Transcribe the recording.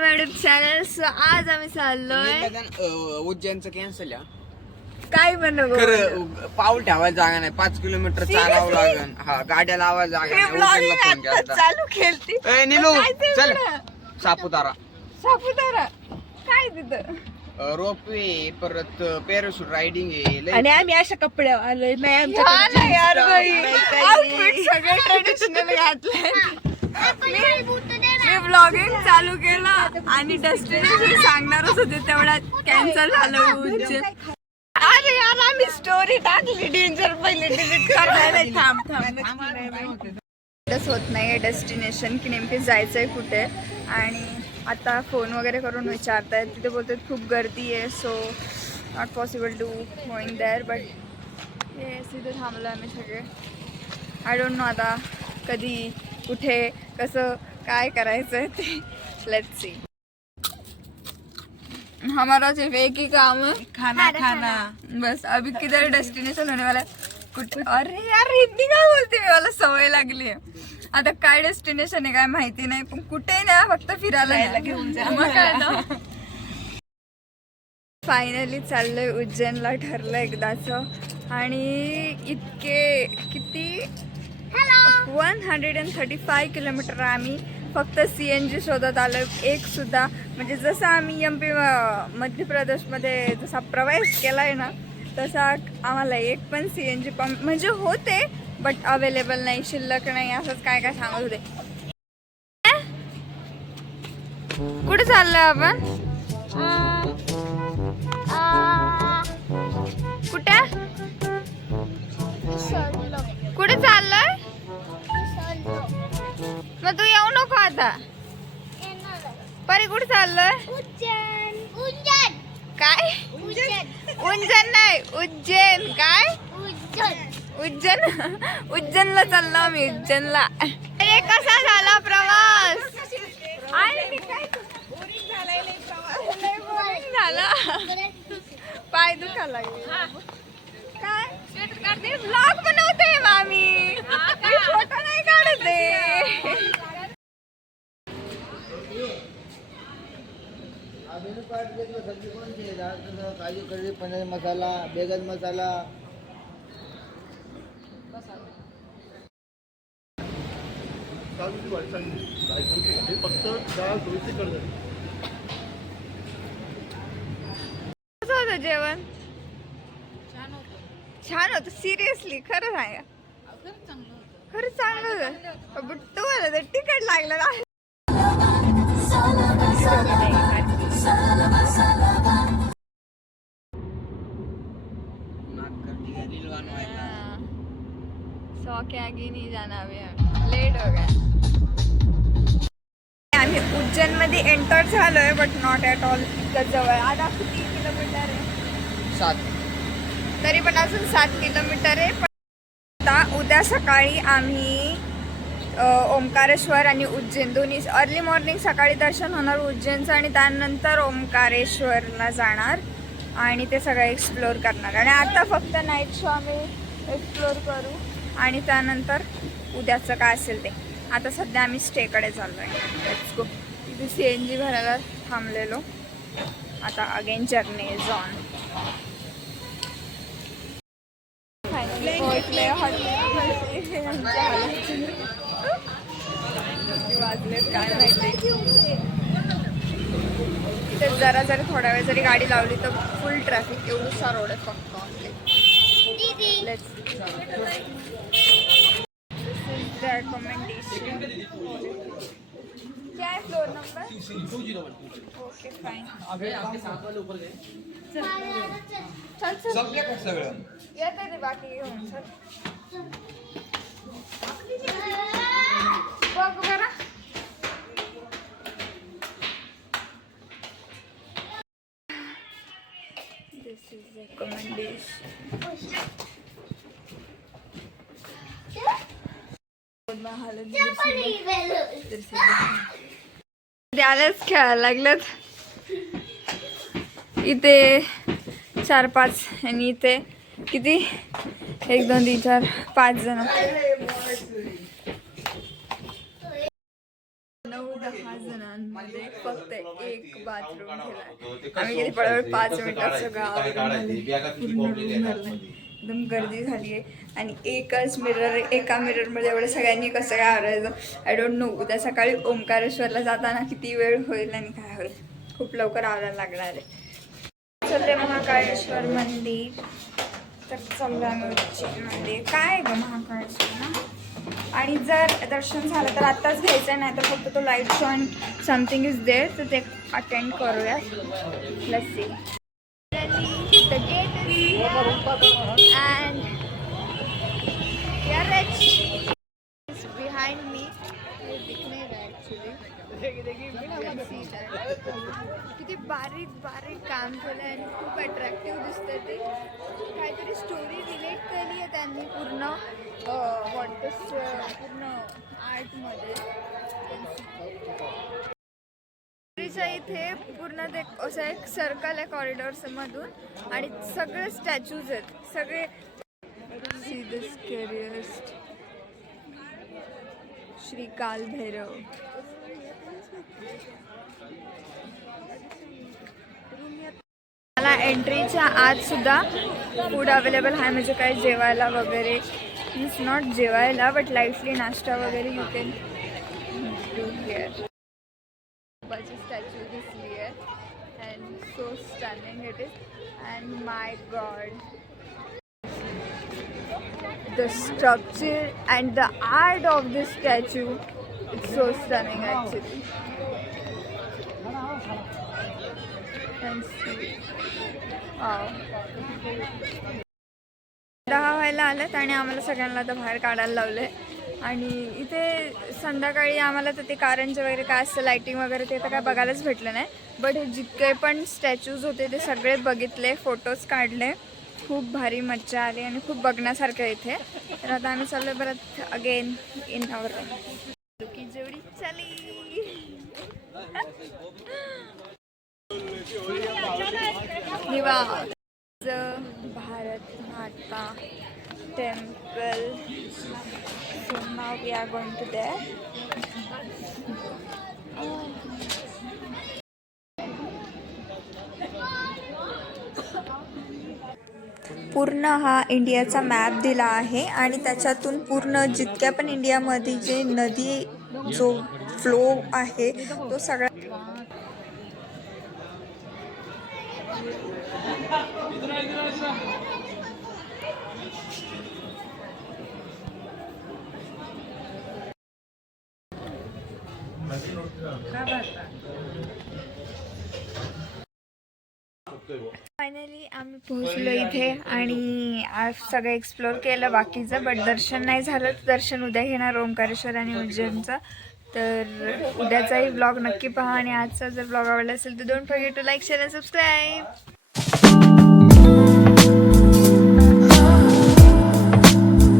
Madam channel. आज आम्ही चाललोय उज्जैनचं कॅन्सल या काय बनव पाऊल ठेवायला जागा नाही. 5 किलोमीटर चालावं लागेल. हा गाड्या लावायला जागा नाही. उज्जैनला फोन केला चालू खेळती. नीलू चल सापुतारा. सापुतारा काय तिथं रोपवे परत पॅराशूट रायडिंग आहे. आणि आम्ही अशा कपडे आलोय नाही आमच्या यार आउटफिट सगळे ट्रेडिशनल घातले. मी ब्लॉगिंग चालू केलं आणि डेस्टिनेशन सांगणारच होते तेवढा कॅन्सल झालं उज्जैन. अरे यार आम्ही स्टोरी टाकली डेंजर पहिले डिलीट करायला. थांब होत नाहीये डेस्टिनेशन की नेमके जायचंय कुठे. आणि आता फोन वगैरे करून विचारतायत. तिथे बोलतात खूप गर्दी आहे so not possible to going there. But yes इथे थांबलो आम्ही सगळे. आय डोंट नो आता कधी कुठे कसं काय करायचं है ते. Let's see. हमारा सिर्फ एक ही काम है खाना खाना बस. अभी किधर डेस्टिनेशन होने वाला है कुठे. अरे यार हिंदी काय बोलते मी. मला सवय लागली आहे. आता काय डेस्टिनेशन आहे काय माहिती नाही पण कुठे ना फक्त फिरायला घेऊन जा. मग काय ना. फायनली चाललोय उज्जैनला. ठरलं एकदाचं. आणि इतके किती 135 किलोमीटर आम्ही फक्त CNG शोधत आलो. एक सुद्धा म्हणजे जसं आम्ही MP मध्य प्रदेशमध्ये जसा प्रवास केलाय ना तसा आम्हाला एक पण CNG पंप म्हणजे होते बट अवेलेबल नाही, शिल्लक नाही, असंच काय काय सांगत होते. कुठे चाललोय आपण. कुठे कुठे चाललोय. मग तू येऊ नको आता. परी कुठे चाललोय. काय उज्जैन नाही उज्जैन. काय उज्जैन. उज्जैनला चाललो आम्ही उज्जैनला. अरे कसा झाला प्रवास. झाला पाय दुखायला लागले. काय ब्लॉग बनवते मामी. फोटो नाही काढते. सब्जी कौन सी है. काजू करी, पनीर मसाला, बैगन मसाला. कसं होतं जेवण. छान होतं. सिरियसली खरं सांगा. खरंच चांगलं होतं. बट तुम्हाला तर तिखट लागलं ना. सौ के आगे नहीं जाना. अभी लेट हो गया. आम्ही उज्जैन मध्ये एंटर झालोय बट नॉट ॲट ऑल इतकं जवळ. आता 3 किलोमीटर आहे. 7 तरी पण अजून 7 किलोमीटर आहे. पण आता उद्या सकाळी आम्ही ओंकारेश्वर आणि उज्जैन दोन्ही अर्ली मॉर्निंग सकाळी दर्शन होणार उज्जैनचं आणि त्यानंतर ओंकारेश्वरला जाणार आणि ते सगळं एक्सप्लोअर करणार. आणि आता फक्त नाईट शो आम्ही एक्सप्लोअर करू आणि त्यानंतर उद्याचं काय असेल ते. आता सध्या आम्ही स्टेकडे चाललो आहे. Let's go. तिथे CNG भरायला थांबलेलो. आता अगेन जर्नी इज ऑन. वाजलेत काय माहिती. इथे जरा जरी थोड्या वेळ जरी गाडी लावली तर फुल ट्रॅफिक. एवढं सारं रोड आहे फक्त. recommendation. क्या है फ्लोर नंबर 201. Okay fine. चल संपले का सगळं. येते ते बाकी घेऊन. चल बघ बरं. दिस इज recommendation. त्यालाच खेळायला लागलं. इथे 4-5 आणि इथे किती 1 2 3 4 5 जण. 10 जणांमध्ये फक्त एक बाथरूम ठेवलाय. आम्ही किती पळापळ 5 मिनिटात सगळं पूर्ण room भरलाय. एकदम गर्दी झाली आहे आणि एकच मिरर, एका मिररमध्ये एवढं सगळ्यांनी कसं काय आवरायचं आय डोंट नो. उद्या सकाळी ओंकारेश्वरला जाताना किती वेळ होईल आणि काय होईल, खूप लवकर आवरायला लागणार आहे. चलले महाकाळेश्वर मंदिर. तर चाललं आम्ही उज्जैनमध्ये. काय आहे ग महाकाळेश्वर ना. आणि जर दर्शन झालं तर आत्ताच घ्यायचं नाही तर फक्त तो लाईट शो आणि समथिंग इज देअर, तर ते अटेंड करूया. Let's see. The gate is here and we are rich. It's behind me. ये दिख नहीं रहा actually. किती बारीक बारीक काम केलं आणि खूप अट्रॅक्टिव्ह दिसतं ते. काहीतरी स्टोरी रिलेट केली आहे त्यांनी पूर्ण पूर्ण आर्टमध्ये. इथे पूर्ण ते असं एक सर्कल आहे कॉरिडॉर्स मधून आणि सगळे स्टॅच्यूज आहेत सगळे. सी द स्केरियस्ट श्री काल भैरव. मला एंट्रीच्या आत सुद्धा फूड अवेलेबल आहे, म्हणजे काय जेवायला वगैरे. मीन्स नॉट जेवायला बट लाईटली नाश्ता वगैरे you can do here. Statue दिसली आहे and so stunning it is and my god the structure and the art of this statue, it's so stunning actually. And see, wow. 10 व्हायला आलेत आणि आम्हाला सगळ्यांना आता बाहेर काढायला लावलंय. आणि इथे संध्याकाळी आम्हाला तर ते कारंजे वगैरे काय असतं लाईटिंग वगैरे ते तर काय बघायलाच भेटलं नाही. बट हे जितके पण स्टॅच्यूज होते ते सगळे बघितले, फोटोज काढले. खूप भारी मज्जा आली आणि खूप बघण्यासारखं इथे. तर आता आम्ही चाललो परत अगेन इन आवर की जेवढी चली. निवास भारत माता temple. So now we are going to there. पूर्ण हा इंडियाचा मॅप दिला आहे आणि त्याच्यातून पूर्ण जितक्या पण इंडियामध्ये जे नदी जो फ्लो आहे तो सगळा. फायनली आम्ही पोहोचलो इथे आणि आज सगळं एक्सप्लोर केलं बाकीचं. बट दर्शन नाही झालं, दर्शन उद्या घेणार ओंकारेश्वर आणि उज्जैनचं. तर उद्याचाही ब्लॉग नक्की पहा आणि आजचा जर ब्लॉग आवडला असेल तर don't forget to like, share and subscribe.